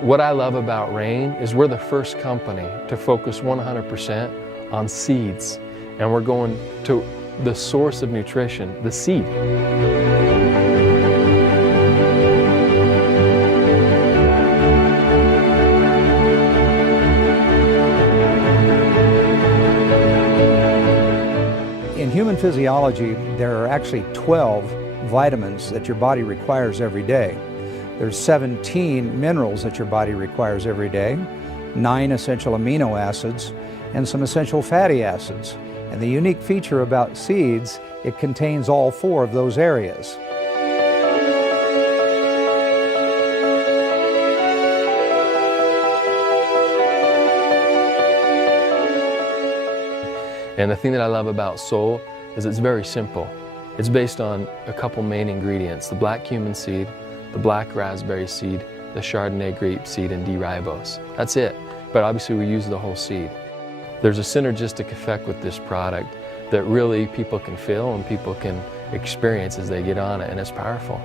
What I love about Rain is we're the first company to focus 100% on seeds, and we're going to the source of nutrition, the seed. In human physiology, there are actually 12 vitamins that your body requires every day. There's 17 minerals that your body requires every day, 9 essential amino acids, and some essential fatty acids. And the unique feature about seeds, it contains all 4 of those areas. And the thing that I love about Soul is it's very simple. It's based on a couple main ingredients: the black cumin seed, the black raspberry seed, the Chardonnay grape seed, and D-ribose. That's it. But obviously we use the whole seed. There's a synergistic effect with this product that really people can feel and people can experience as they get on it, and it's powerful.